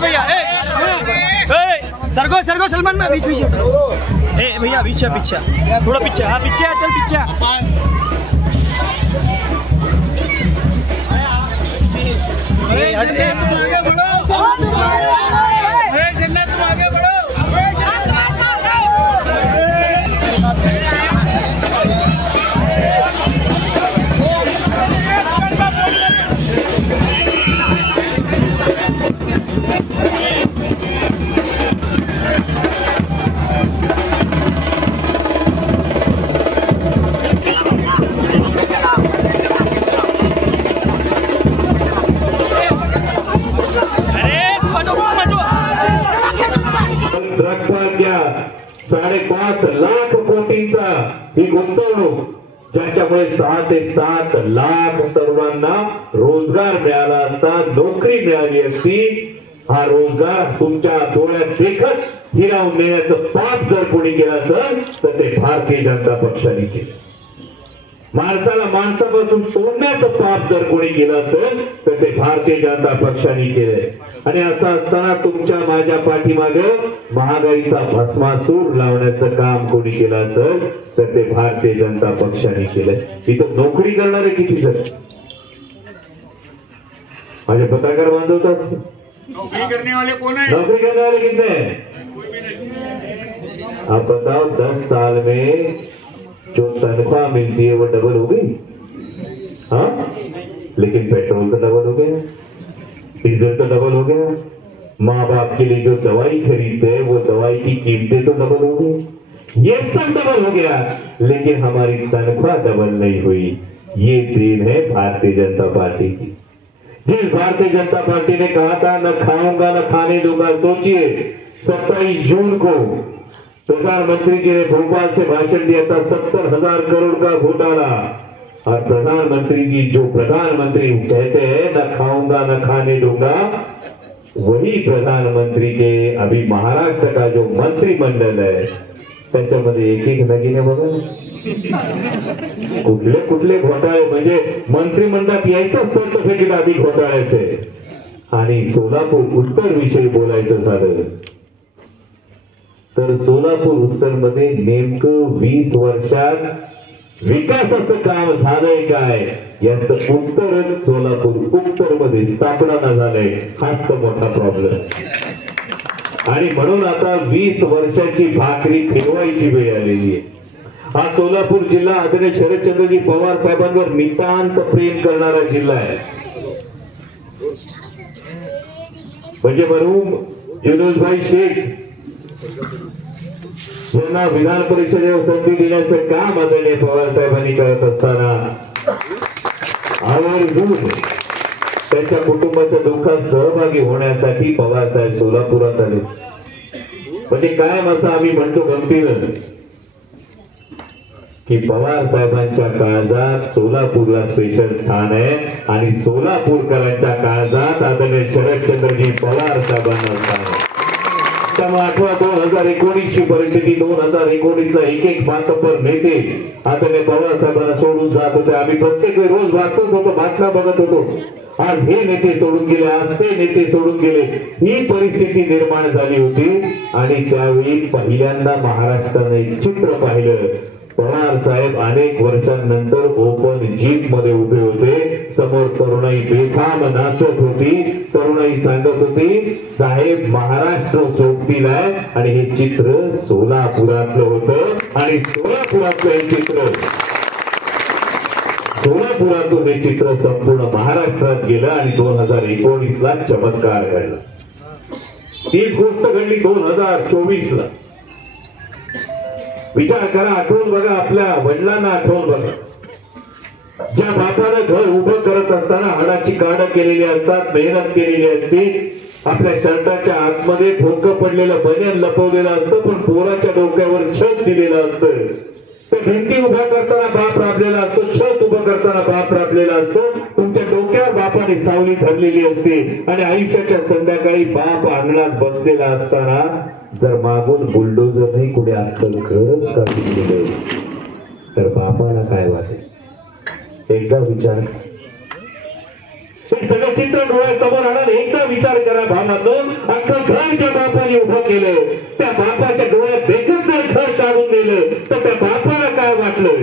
Beach भैया सरगो सरगो सलमान में beach में ए भैया पीछे पीछे थोड़ा पीछे हाँ पीछे चल पीछे आ। त्यामुळे सहा ते सात लाख तरुणांना रोजगार मिळाला असता नोकरी मिळाली असती हा रोजगार तुमच्या डोळ्यात देखत हिरावून नेण्याचं पाप जर कोणी केलं असेल तर ते भारतीय जनता पक्षाने केलं. माणसाला माणसापासून सोडण्याचं पाप जर कोणी केलं असेल तर ते भारतीय जनता पक्षाने केलंय. आणि असं असताना तुमच्या माझ्या पाठीमागे महागाईचा भस्मासूर लावण्याचं काम कोणी केलं असेल तर ते भारतीय जनता पक्षाने केलंय. इथं नोकरी करणारे किती जण? माझे पत्रकार बांधव तर असतील. नौकरी करने वाले है कितने हैं आप बताओ दस साल में जो तनख्वाह मिलती है वो डबल हो गई. हाँ? लेकिन पेट्रोल तो डबल हो गया. डीजल तो डबल हो गया। माँ बाप के लिए जो दवाई खरीदते हैं, वो दवाई की कीमतें तो डबल हो गई। ये सब डबल हो गया। लेकिन हमारी तनख्वाह डबल नहीं हुई। ये देन है भारतीय जनता पार्टी की। जिस भारतीय जनता पार्टी ने कहा था, न खाऊँगा, न खाने दूँगा, सोचिए, सत्ताईस जून को प्रधानमंत्री जी ने भोपाल से भाषण दिया था, सत्तर हज़ार करोड़ का घोटाला। और प्रधानमंत्री जी जो प्रधानमंत्री कहते हैं न खाऊंगा न खाने दूंगा वही प्रधानमंत्री के अभी महाराष्ट्र का जो मंत्रिमंडल है त्याच्यामध्ये एक एक नगीने बघा कुठले कुठले घोटाळे? म्हणजे मंत्रिमंडळात यायचं सर्व देखील आधी घोटाळ्याचे आणि सोलापूर उत्तर विषयी बोलायचं झालं. तर सोलापूर उत्तरमध्ये नेमकं वीस वर्षात विकासाचं काम झालंय काय? याच उत्तरच सोलापूर उत्तरमध्ये सापडाना झालंय. हाच तर मोठा प्रॉब्लेम आणि म्हणून आता वीस वर्षाची भाकरी फिरवायची वेळ आलेली आहे. हा सोलापूर जिल्हा आदरणीय शरदचंद्रजी पवार साहेबांवर नितांत प्रेम करणारा जिल्हा आहे. म्हणजे म्हणून युनुसभाई शेख यांना विधान परिषदेवर संधी देण्याचं काम आदरणीय पवार साहेबांनी करत असताना आवर्जून त्यांच्या कुटुंबाच्या दुःखात सहभागी होण्यासाठी पवार साहेब सोलापुरात आले. म्हणजे कायम असं आम्ही म्हणतो गंभीर की पवार साहेबांच्या काळजात सोलापूरला स्पेशल स्थान आहे आणि सोलापूरकरांच्या काळजात आदरणीय शरदचंद्रजी पवार साहेबांना स्थान आहे. त्यामुळे आठवा दोन हजार एकोणीस ची परिस्थिती. दोन हजार एकोणीसला एक एक मातब्बर नेते आदरणीय पवार साहेबांना सोडून जात होते. आम्ही प्रत्येक वेळी रोज वाचत होतो बातम्या बघत होतो. आज हे नेते सोडून गेले आज ते नेते सोडून गेले. ही परिस्थिती निर्माण झाली होती आणि त्यावेळी पहिल्यांदा महाराष्ट्राने चित्र पाहिलं. पवार साहेब अनेक वर्षांनंतर ओपन जीपमध्ये उभे होते. समोर तरुणाई बेफाम नाचत होती. तरुणाई सांगत होती साहेब महाराष्ट्र सोबतील आहे. आणि हे चित्र सोलापुरातलं होतं. आणि सोलापुरातलं हे चित्र सोलापुरातून हे चित्र संपूर्ण महाराष्ट्रात गेलं आणि दोन हजार एकोणीस ला चमत्कार घडला. तीच गोष्ट घडली दोन हजार चोवीस ला विचार करा आठवून बघा आपल्या वडिलांना आठवून बघा. ज्या बापानं घर उभं करत असताना हाडाची काढ केलेली असतात मेहनत केलेली असते आपल्या शर्टाच्या आतमध्ये भोकं पडलेलं बनियन लपवलेलं असतं पण पोराच्या डोक्यावर छत दिलेलं असतं. ते भिंती उभ्या करताना बाप राबलेला असतो छत उभं करताना बाप राबलेला असतो. तुमच्या ते सावली धरलेली असते. आणि आयुष्याच्या संध्याकाळी बाप अंगणात बसलेला असताना जर मागून बुलडोजर नाही कुठे असतं घरच काढून गेलं तर बापाला काय वाटेल? एकदा विचार. सगळं चित्र डोळ्यासमोर आणून एकदा विचार करा भावातून अख्खं घर ज्या बापाने उभं केलं त्या बापाच्या डोळ्यात देखील जर घर काढून दिलं तर त्या बापाला काय वाटलं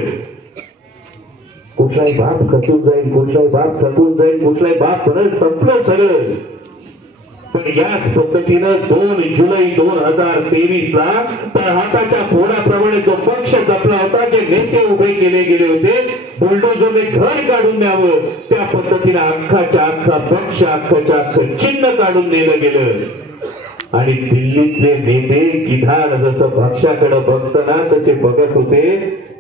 कुठलाही बाप खचून जाईल कुठलाही बाप थकून जाईल कुठलाही बाप परत संपलं सगळं. पण याच पद्धतीनं दोन जुलै दोन हजार तेवीस ला तर हाताच्या फोडाप्रमाणे जो पक्ष जपला होता जे नेते उभे केले गेले होते बुलडोजरने घर काढून द्यावं त्या पद्धतीनं अख्खाच्या अख्खा पक्ष अख्खाच्या अख्खं चिन्ह काढून नेलं गेलं. आणि दिल्लीतले नेते गिधाड जसं पक्षाकडे बघताना तसे बघत होते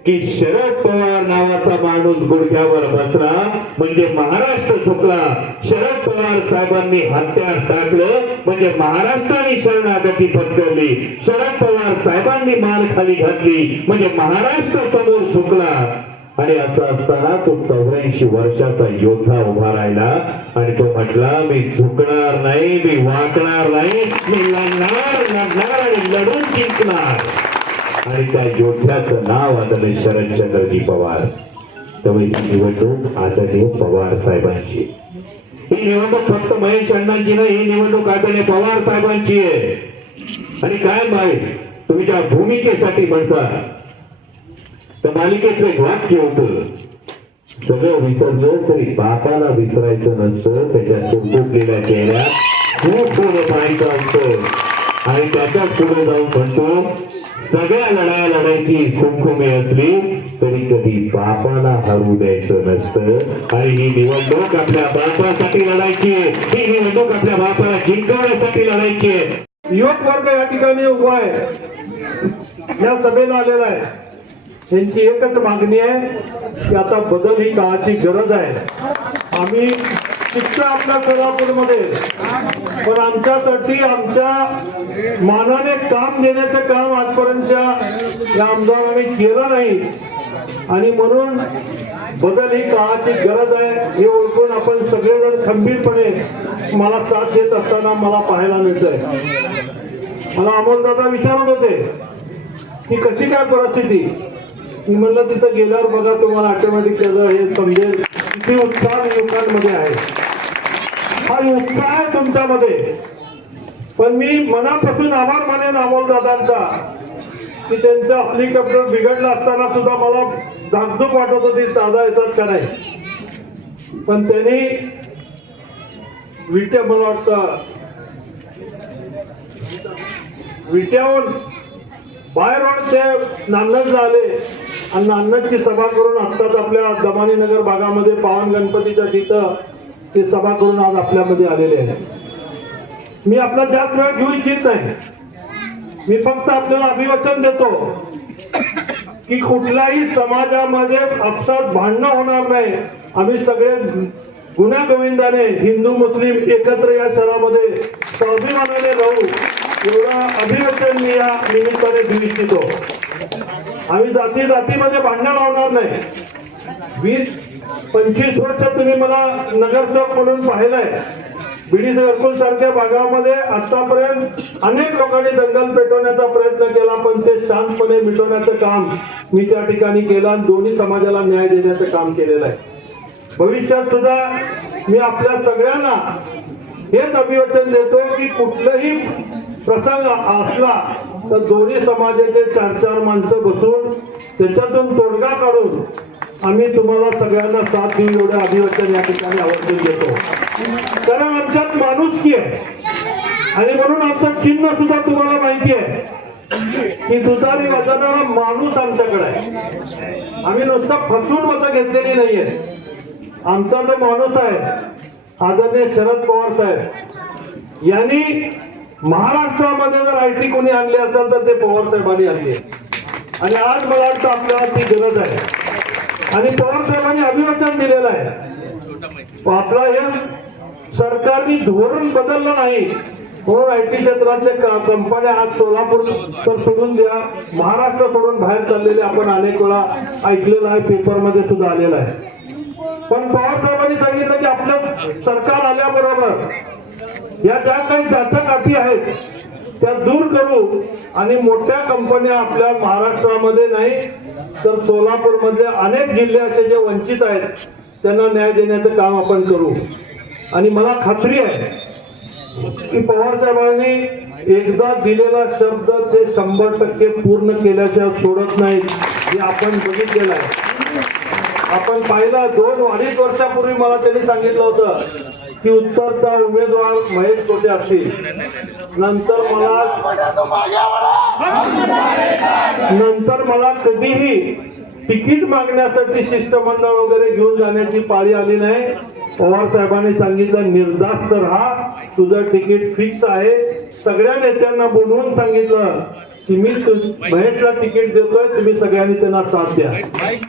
की शरद पवार नावाचा माणूस गुडघ्यावर बसला म्हणजे महाराष्ट्र झुकला. शरद पवार साहेबांनी हत्यार टाकलं म्हणजे महाराष्ट्राने शरणागती पत्करली. शरद पवार साहेबांनी मान खाली घातली म्हणजे महाराष्ट्र समोर झुकला. आणि असं असताना तो चौऱ्याऐंशी वर्षाचा योद्धा उभा राहिला आणि तो म्हटला मी झुकणार नाही मी वाकणार नाही मी लढणार लढणार आणि लढून जिंकणार. आणि त्या योद्ध्याचं नाव आदरणीय शरदचंद्रजी पवार. त्यामुळे ही निवडणूक आदरणीय पवार साहेबांची. ही निवडणूक फक्त महेश अण्णांची नाही ही निवडणूक आदरणीय पवार साहेबांची आहे. आणि काय माहीत तुम्ही ज्या भूमिकेसाठी म्हणता तर मालिकेतले एक वाक्य होत. सगळं विसरलं तरी बापाला विसरायचं नसतं त्याच्या सुटलेल्या चेहऱ्यात खूप थोडं पाहायचं असतं आणि त्याच्याच पुढे जाऊन म्हणतो सगळ्या लढाया लढायची खुमखुमी असली तरी कधी बापाला हरू द्यायचं नसतं. आणि ही निवडणूक आपल्या बापासाठी लढायची आहे. ही निवडणूक आपल्या बापाला जिंकवण्यासाठी लढायची आहे. युवक वर्ग या ठिकाणी उभा आहे. या सभेला आलेला आहे. त्यांची एकच मागणी आहे की आता बदल ही काळाची गरज आहे. आम्ही शिक्षण आपल्या कोल्हापूरमध्ये पण आमच्यासाठी आमच्या मानाने काम देण्याचं काम आजपर्यंतच्या या आमदारांनी केलं नाही. आणि म्हणून बदल ही काळाची गरज आहे हे ओळखून आपण सगळेजण खंबीरपणे मला साथ देत असताना मला पाहायला मिळतंय. मला अमोलदादा विचारत होते की कशी काय परिस्थिती? मी म्हणलं तिथं गेल्यावर बघा तुम्हाला ऑटोमॅटिक त्याचं हे समजेल ही उत्साह युवकांमध्ये आहे. हा उत्साह आहे तुमच्यामध्ये. पण मी मनापासून आभार मानेन अमोलदादांचा की त्यांचं हेलिकॉप्टर बिघडलं असताना सुद्धा मला धाकधूक वाटत होती दादा येतात का नाही. पण त्यांनी विट्या मला वाटतं विट्याहून बाहेर वाटते ते झाले. आणि नांदडची सभा करून आत्ताच आपल्या दमानी नगर भागामध्ये पावन गणपतीच्या तिथं ते सभा करून आज आपल्यामध्ये आलेले आहेत मी आपला जास्त वेळ घेऊ इच्छित नाही. मी फक्त आपल्याला अभिवचन देतो की कुठल्याही समाजामध्ये आपसात भांडणं होणार नाही. आम्ही सगळे गुन्हा गोविंदाने हिंदू मुस्लिम एकत्र या शहरामध्ये स्वाभिमानाने राहू एवढं अभिवचन मी या निमित्ताने घेऊ इच्छितो. आम्ही जाती जातीमध्ये भांडणं लावणार नाही. वीस पंचवीस वर्ष तुम्ही मला नगरसेवक म्हणून पाहिलंय. बीडी सर्कल सारख्या भागामध्ये आतापर्यंत अनेक लोकांनी दंगल पेटवण्याचा प्रयत्न केला पण ते शांतपणे मिटवण्याचं काम मी त्या ठिकाणी केलं आणि दोन्ही समाजाला न्याय देण्याचं काम केलेलं आहे. भविष्यात सुद्धा मी आपल्या सगळ्यांना हेच अभिवचन देतो की कुठलंही प्रसंग असला तर दोन्ही समाजाचे चार चार माणसं बसून त्याच्यातून तोडगा काढून आम्ही तुम्हाला सगळ्यांना साथ देऊ एवढं अभिवाचन या ठिकाणी आवर्जून देतो. कारण आमच्यात माणुसकी आहे. आणि म्हणून आमचं चिन्ह सुद्धा तुम्हाला माहिती आहे की दुधारी वाजवणारा माणूस आमच्याकडे आहे. आम्ही नुसतं फसवून मतं घेतलेली नाहीये. आमचा जो माणूस आहे आदरणीय शरद पवार साहेब यांनी महाराष्ट्रामध्ये जर आय टी कोणी आणली असेल तर ते पवार साहेबांनी आणली आणि आज मला वाटतं आपल्याला ती गरज आहे. आणि पवार साहेबांनी अभिवचन दिलेलं आहे. आपला हे सरकारने धोरण बदललं नाही. म्हणून आय टी क्षेत्राच्या कंपन्या आज सोलापूर तर सोडून द्या. महाराष्ट्र सोडून बाहेर चाललेले आपण अनेक वेळा ऐकलेलं आहे पेपरमध्ये सुद्धा आलेलं आहे. पण पवार साहेबांनी सांगितलं की आपलं सरकार आल्याबरोबर या ज्या काही जाचक आहेत त्या दूर करू. आणि मोठ्या कंपन्या आपल्या महाराष्ट्रामध्ये नाही तर सोलापूरमधल्या अनेक जिल्ह्याचे जे वंचित आहेत त्यांना न्याय देण्याचं काम आपण करू. आणि मला खात्री आहे की पवार साहेबांनी एकदा दिलेला शब्द ते शंभर टक्के पूर्ण केल्याच्या सोडत नाहीत हे आपण बघितलेलं आहे. आपण पाहिलं दोन अडीच वर्षापूर्वी मला त्यांनी सांगितलं होतं की उत्तरचा उमेदवार महेश कोटे असतील नंतर मला नंतर मला कधीही तिकीट मागण्यासाठी शिष्टमंडळ वगैरे घेऊन जाण्याची पाळी आली नाही. पवार साहेबांनी सांगितलं निर्धास्त राहा. तुझं तिकीट फिक्स आहे. सगळ्या नेत्यांना बोलवून सांगितलं की मी महेशला तिकीट देतोय तुम्ही सगळ्यांनी त्यांना साथ द्या.